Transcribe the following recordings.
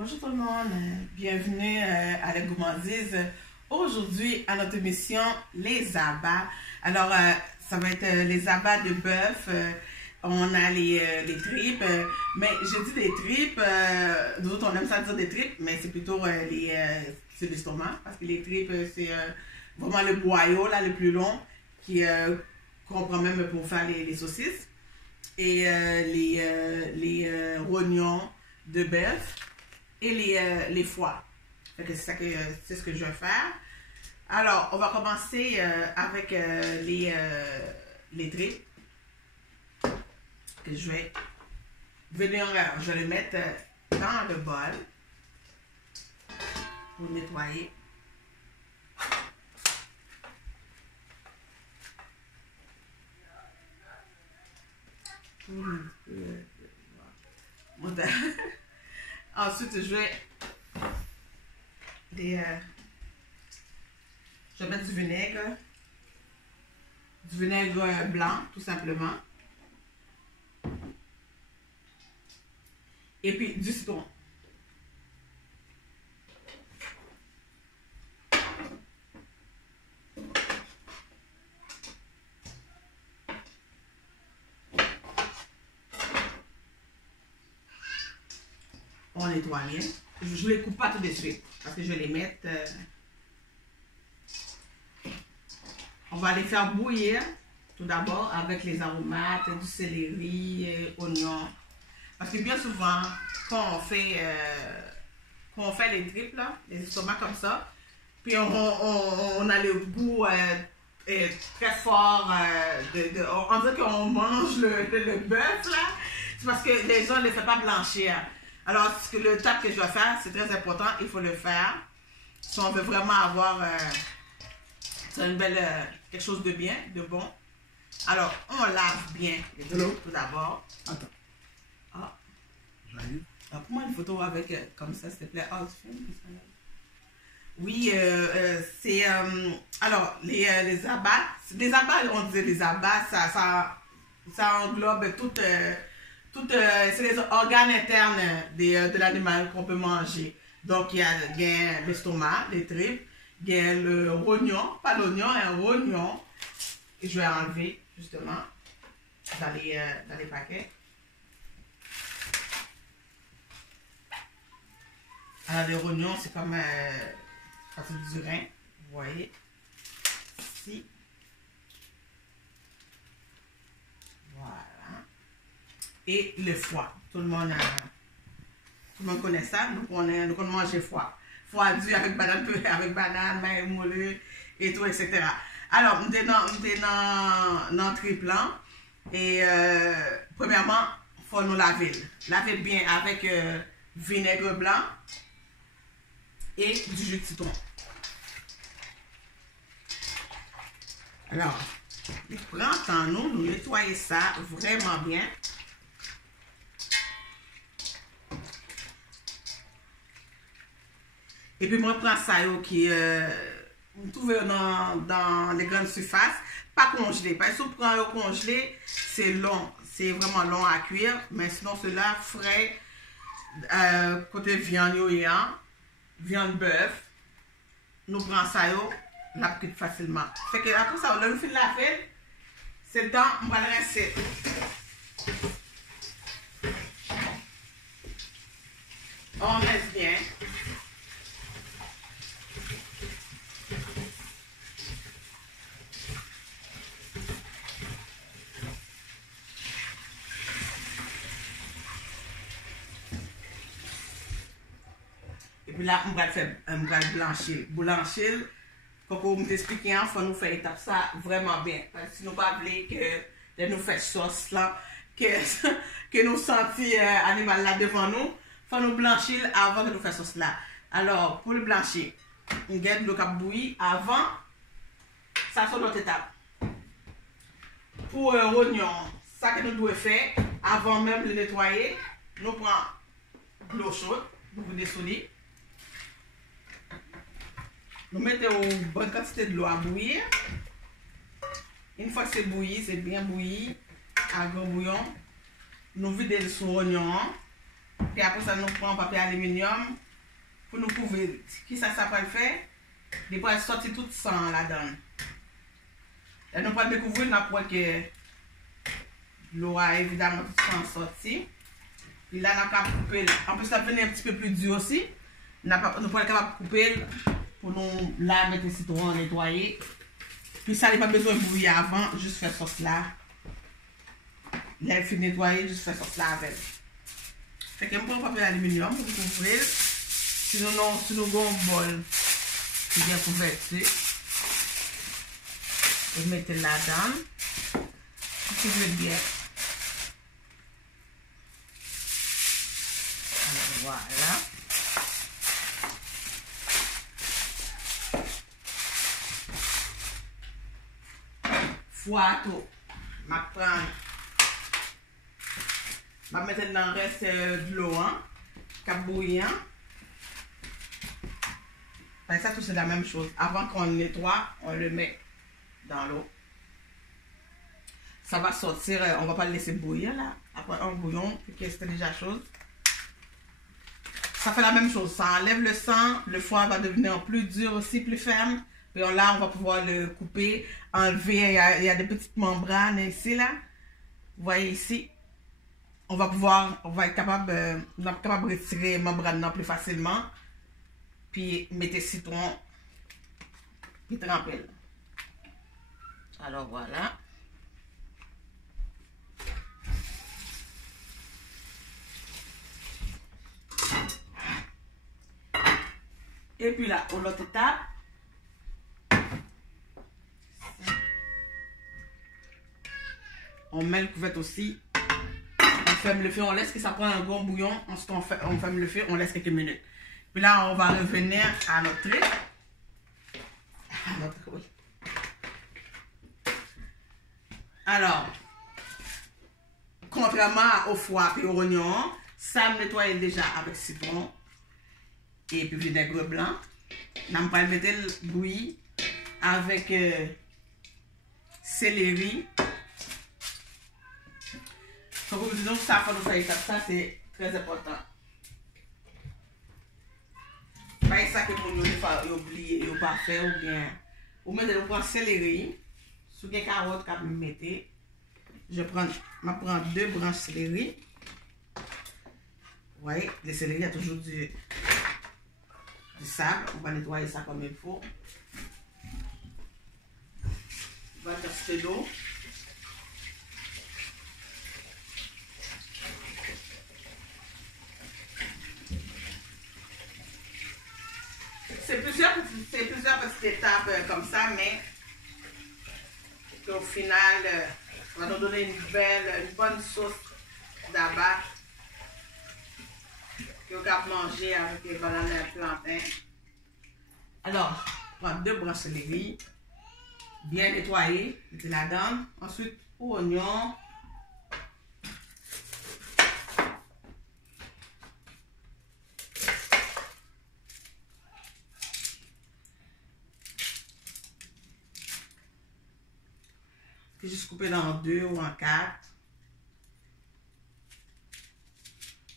Bonjour tout le monde, bienvenue à la gourmandise. Aujourd'hui, à notre émission, les abats. Alors, ça va être les abats de bœuf. On a les tripes, mais je dis des tripes, nous autres on aime ça dire des tripes, mais c'est plutôt c'est l'estomac, parce que les tripes, c'est vraiment le boyau là, le plus long, qu'on prend même pour faire les saucisses. Et les rognons de bœuf et les foies. C'est ce que je vais faire. Alors, on va commencer avec les tripes que je vais venir, je vais les mettre dans le bol pour nettoyer. Ensuite, je vais mettre du vinaigre blanc, tout simplement. Et puis du citron. On nettoie bien. Je ne les coupe pas tout de suite parce que je vais les mettre. On va les faire bouillir tout d'abord avec les aromates, du céleri, oignons. Parce que bien souvent, quand on fait les tripes, là, les estomacs comme ça, puis on a le goût très fort, on dirait qu'on mange le bœuf, là, c'est parce que les gens ne le font pas blanchir. Alors, le tape que je vais faire, c'est très important, il faut le faire. Si on veut vraiment avoir quelque chose de bien, de bon. Alors, on lave bien les tripes tout d'abord. Attends. Ah. J'arrive. Alors, pour moi, une photo avec, comme ça, s'il te plaît. Ah, tu filmes? Oui, c'est... alors, les abats. Les abats, on disait les abats, ça englobe toutes... c'est les organes internes de l'animal qu'on peut manger. Donc, il y a l'estomac, les tripes, il y a le rognon, pas l'oignon, un rognon. Et je vais enlever, justement, dans les paquets. Alors, les rognons, c'est comme du rein, vous voyez, ici. Voilà. Et le foie. Tout le monde connaît ça. Nous, on mange le foie. Foie dur avec banane, main moelleux et tout, etc. Alors, nous sommes dans triplan. Et premièrement, il faut nous laver. Laver bien avec vinaigre blanc et du jus de citron. Alors, il prend temps nous nettoyer ça vraiment bien. Et puis, moi, je prends ça qui vous trouvez dans les grandes surfaces, pas congelé. Parce que si vous prenez congelé, c'est long. C'est vraiment long à cuire. Mais sinon, cela frais, côté viande, viande bœuf, nous prenons ça, la cuire facilement. Fait que après ça, on nous fait la fête, c'est le temps, on va le rincer. On laisse bien. Et puis là, on va faire blanchir. Blanchir, comme on m'explique, il faut nous faire étape ça vraiment bien. Parce que si nous ne voulons pas que nous faire sauce là, que nous sentions animal là devant nous, il faut nous blanchir avant que nous fassions sauce là. Alors, pour le blanchir, on garde le cap bouilli avant, ça c'est notre étape. Pour l'oignon, ça que nous devons faire, avant même de le nettoyer, nous prenons de l'eau chaude, nous vous dessoulez. Nous mettons une bonne quantité de l'eau à bouillir. Une fois que c'est bouilli, c'est bien bouilli, à gros bouillon, nous vidons sur l'oignon. après ça, nous prenons papier aluminium pour nous couvrir. Qui ça va le faire? Il va sortir tout sang là-dedans. Et nous pouvons découvrir n'importe que l'eau a évidemment tout sang sorti. Puis là, nous avons coupé. En plus, ça venait un petit peu plus dur aussi. Nous pouvons être capable de couper pour nous là mettre le citron nettoyer. Puis ça, il n'y a pas besoin de bouillir avant, juste faire sauce là. Là, il faut nettoyer, juste faire sauce là avec. Fait que je prends un papier aluminium pour couvrir. Si nous avons un bol qui vient couverture, vous mettez là-dedans. Couvrez bien. Alors, voilà. Foie tout. Je vais mettre dans le reste de l'eau, qui bouillant. Ça, tout c'est la même chose. Avant qu'on le nettoie, on le met dans l'eau. Ça va sortir, on ne va pas le laisser bouillir là. Après un bouillon, puis c'est déjà chose. Ça fait la même chose. Ça enlève le sang, le foie va devenir plus dur aussi, plus ferme. Puis là, on va pouvoir le couper, enlever. Il y a des petites membranes ici là. Vous voyez ici. On va être capable de retirer les membranes plus facilement. Puis mettez citron. Puis trempez. Alors voilà. Et puis là, au l'autre étape. On met le couvert aussi. On ferme le feu, on laisse que ça prenne un bon bouillon. Ensuite, on ferme le feu, on laisse quelques minutes. Puis là, on va revenir à notre truc. Alors, contrairement au foie et au oignon, ça me nettoie déjà avec citron et puis vinaigre blanc. Là, on va mettre le bouilli avec céleri. Donc, ça, faut nous faire comme ça, c'est très important. Pas ça que pour nous oublier ou pas faire ou bien. Ou mettez le point céleri. Sous les carottes que vous mettez. Je prends 2 branches de céleri. Vous voyez, le céleri a toujours du sable. On va nettoyer ça comme il faut. On va tester l'eau. C'est plusieurs petites étapes comme ça, mais au final, ça va nous donner une bonne sauce d'abats que vous pouvez manger avec les bananes et plantains. Alors, prendre 2 branches de céleri, bien nettoyer, mettez là-dedans. Ensuite, oignon. Puis juste couper dans 2 ou en 4.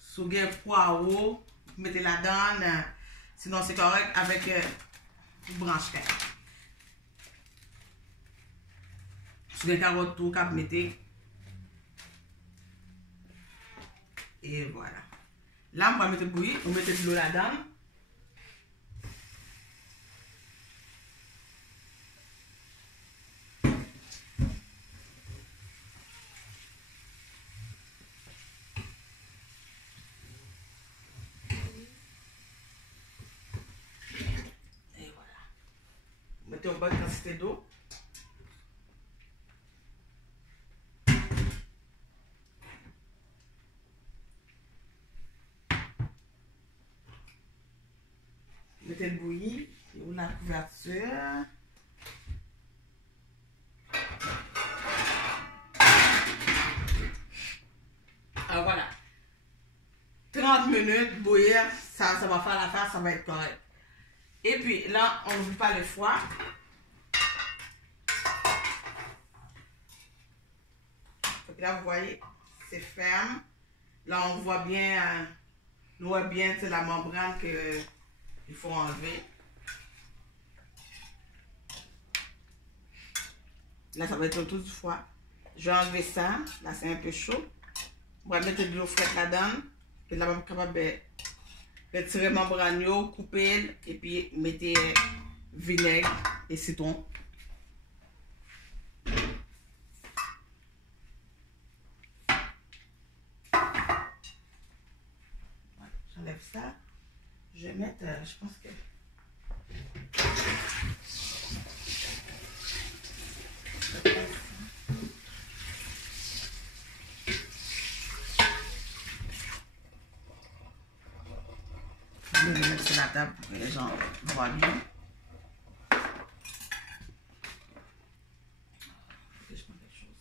Sous un poireau, vous mettez là-dedans. Sinon, c'est correct avec une branche 4. Sous un carotte tout, vous mettez. Et voilà. Là, on va mettre bouillir. On met de l'eau là-dedans. Mettez une bonne quantité d'eau. Mettez le bouilli. Et on a la couverture. Alors voilà. 30 minutes bouillir, ça va faire l'affaire, ça va être correct. Et puis là, on n'oublie pas le foie. Donc là, vous voyez, c'est ferme. Là, on voit bien nous voyons bien la membrane qu'il faut enlever. Là, ça va être tout du foie. Je vais enlever ça. Là, c'est un peu chaud. On va mettre de l'eau fraîche là-dedans. Et là, on va être capable de tirer membrane, couper et puis mettre vinaigre et citron. J'enlève ça. Je vais mettre, je pense que... Je vais le mettre sur la table pour que les gens voient bien. Je prends quelque chose.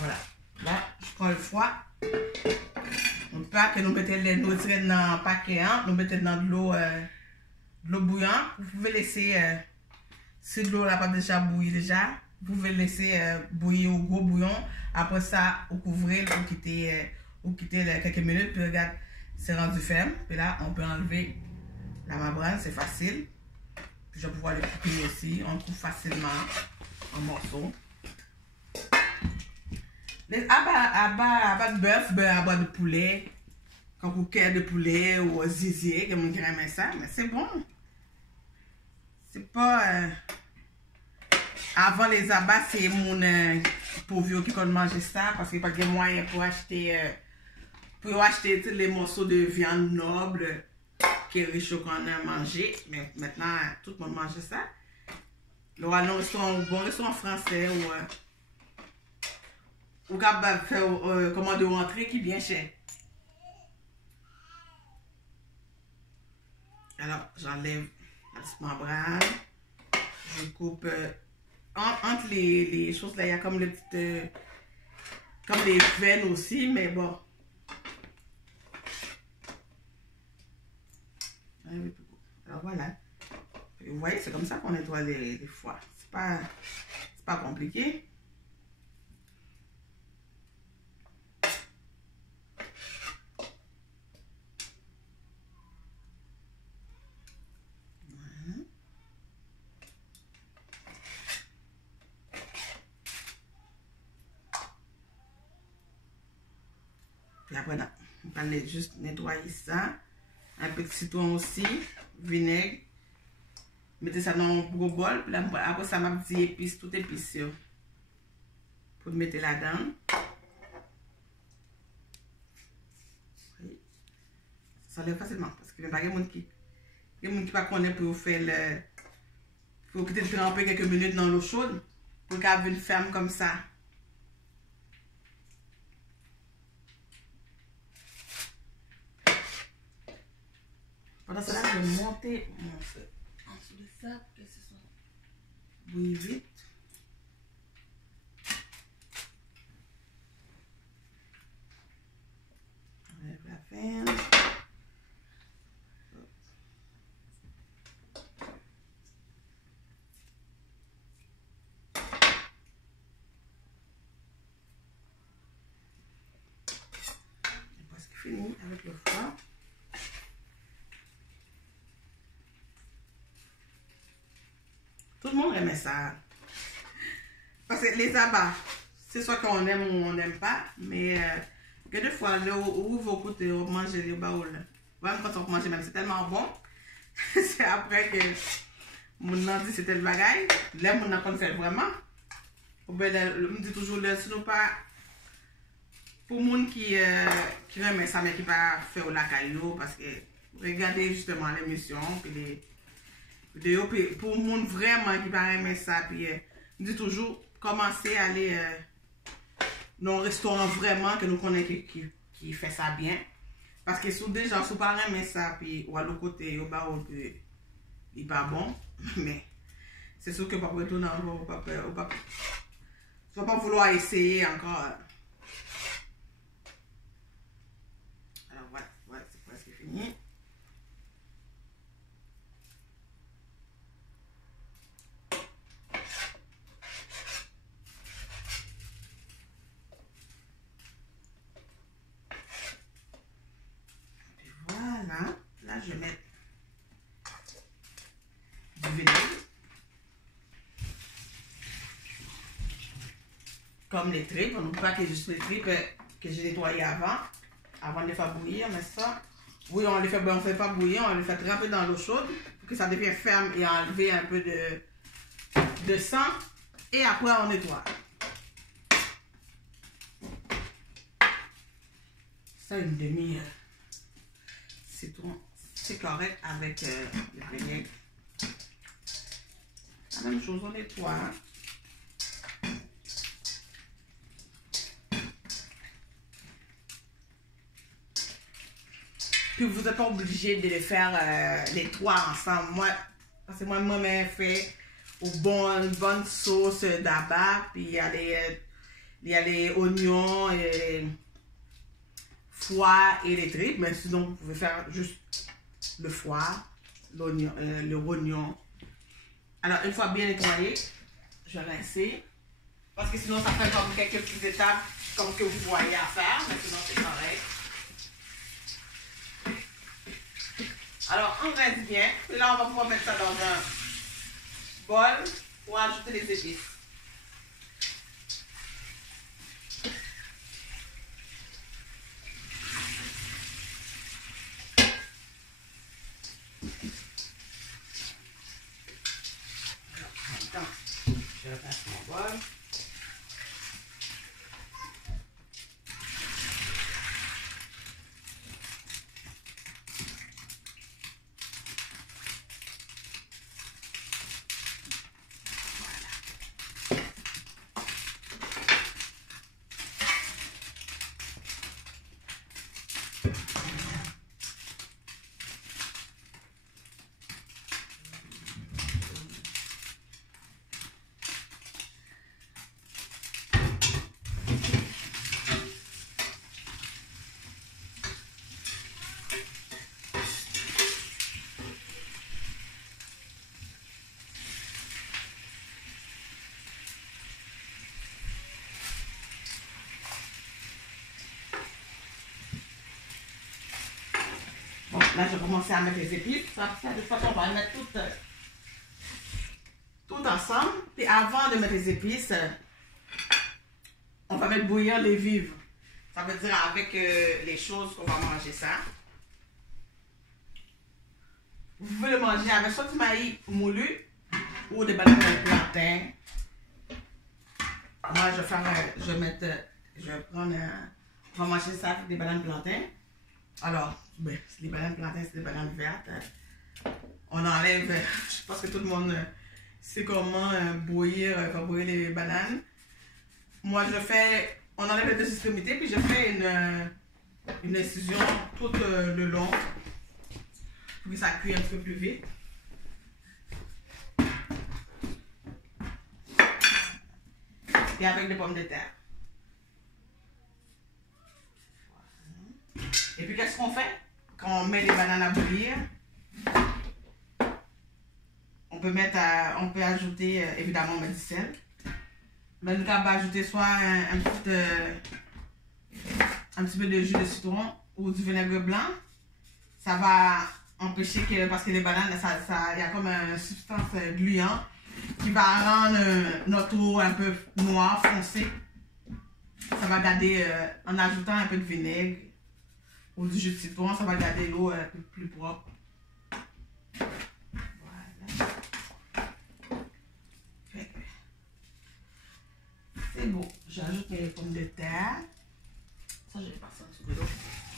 Voilà. Là, je prends le foie. On pas que nous mettons les nourritures dans un paquet, hein? Nous mettons dans de l'eau bouillante. Vous pouvez laisser, si l'eau n'a pas déjà bouilli déjà, vous pouvez laisser bouillir au gros bouillon. Après ça, vous couvrez, vous quittez quelques minutes, puis regarde, c'est rendu ferme. Puis là, on peut enlever la membrane, c'est facile. Puis je vais pouvoir le couper aussi. On coupe facilement en morceaux. Les abats de bœuf, abats de poulet, comme coquet de poulet ou zizier, comme on dirait ça, mais c'est bon. C'est pas... Avant les abats, c'est mon pauvre qui peut manger ça, parce qu'il n'y a pas de moyen pour acheter les morceaux de viande noble qui est riche qu'on a mangé. Mais maintenant, tout le monde mange ça. Là, un bon restaurant français ou capable de faire commande de rentrée qui est bien cher. Alors, j'enlève la petite membrane. Je coupe entre les choses là, il y a comme les petites comme les veines aussi, mais bon. Alors voilà. Et vous voyez, c'est comme ça qu'on nettoie les foies. C'est pas compliqué. Puis après, on va juste nettoyer ça. Un peu de citron aussi, vinaigre. Mettez ça dans un gros bol. Puis là, après ça, m'a dit épices, tout épices. Pour mettre là-dedans. Ça lève facilement. Parce qu'il n'y a pas de gens qui ne connaissent pas pour faire le. Il faut peut-être tremper quelques minutes dans l'eau chaude. Pour qu'elle vienne ferme comme ça. Pendant cela, je vais monter mon feu en dessous de ça pour que ce soit bouilli vite. On enlève la veine. C'est presque fini avec le foie. Tout le monde aimait ça. Parce que les abats, c'est soit qu'on aime ou on n'aime pas, mais que des fois, où vous écoutez, vous mangez les baouls. Même quand on mange, même c'est tellement bon. C'est après que mon a dit c'était le bagaille. Là, mon a fait vraiment. On me dit toujours, sinon pas pour les gens qui aiment ça, mais qui ne pas faire la caillou, parce que regardez justement l'émission, puis les vidéos, puis pour les gens vraiment qui ne pas aimer ça, puis on dit toujours, commencez à aller dans un restaurant vraiment que nous connaissons qui fait ça bien. Parce que sous déjà, sous pas mais ça, puis ou à l'autre côté, au bas, il n'est pas bon. Mais c'est sûr que pas retourner encore, pas vouloir essayer encore. Alors voilà, c'est presque fini. Voilà, là je vais mettre du vinaigre. Comme les tripes, on n'oublie pas que juste les tripes que j'ai nettoyées avant de les faire bouillir, mais ça, oui, on les fait, on fait pas bouillir, on les fait tremper dans l'eau chaude pour que ça devienne ferme et enlever un peu de sang, et après on nettoie. Ça, une demi citron, c'est correct avec le vinaigre. La même chose, on nettoie. Hein? Puis vous n'êtes pas obligé de les faire les trois ensemble. Moi, parce que moi-même fait une bonne sauce d'aba, puis il y a les oignons, et foie et les tripes, mais sinon vous pouvez faire juste le foie, l'oignon, le rognon. Alors une fois bien nettoyé, je vais rincer, parce que sinon ça fait comme quelques petites étapes comme que vous voyez à faire, mais sinon c'est correct. Alors, on rince bien. Et là, on va pouvoir mettre ça dans un bol pour ajouter les épices. Alors, en même temps, je repasse mon bol. Bon, là, je vais commencer à mettre les épices. De toute façon, on va les mettre tout ensemble. Puis avant de mettre les épices, on va mettre bouillir les vives. Ça veut dire avec les choses qu'on va manger ça. Vous pouvez le manger avec soit du maïs moulu ou des bananes plantains. Moi, je vais manger ça avec des bananes plantains. Alors, ben, les bananes plantains, c'est des bananes vertes. On enlève, je pense que tout le monde sait comment faire bouillir les bananes. Moi, on enlève les deux extrémités, puis je fais une incision tout le long pour que ça cuise un peu plus vite. Et avec des pommes de terre. Et puis, qu'est-ce qu'on fait? Quand on met les bananes à bouillir, on peut ajouter, évidemment, on met du sel. Mais nous, on va ajouter soit un petit peu de jus de citron ou du vinaigre blanc. Ça va empêcher parce que les bananes, il y a comme une substance gluante qui va rendre notre eau un peu noire, foncée. Ça va garder, en ajoutant un peu de vinaigre ou du jus de citron, ça va garder l'eau un peu plus propre. Voilà. C'est beau. J'ajoute mes pommes de terre. Ça, je vais passer en dessous de l'eau.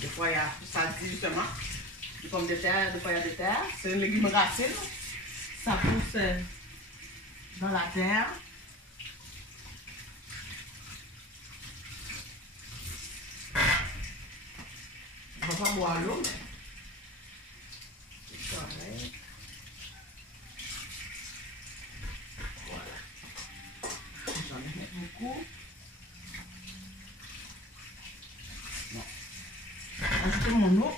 Des fois, ça dit justement des pommes de terre, des poignards de terre. C'est un légume racine. Ça pousse dans la terre. Je va pas boire l'eau, mais c'est correct. Voilà. J'en ai mis beaucoup. Bon. Ajouter mon eau.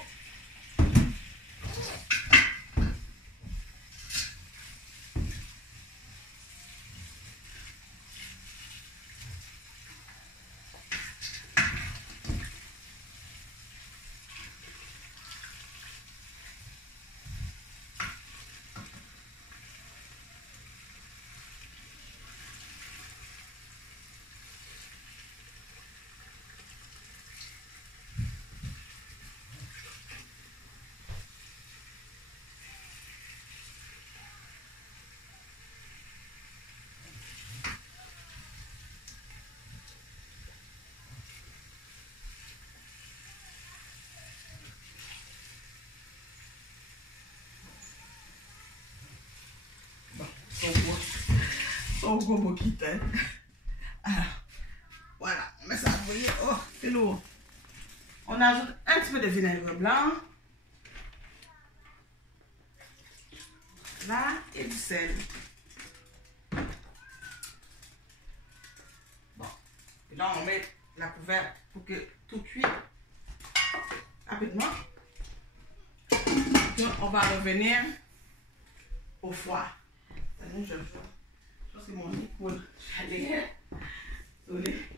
Son gros moquite. Alors, voilà, on met ça, vous voyez, oh, c'est lourd. On ajoute un petit peu de vinaigre blanc. Là, et du sel. Bon, et là, on met la couvercle pour que tout cuit rapidement. Donc, on va revenir au foie. Je pense que mon épaule, j'allais. Désolée.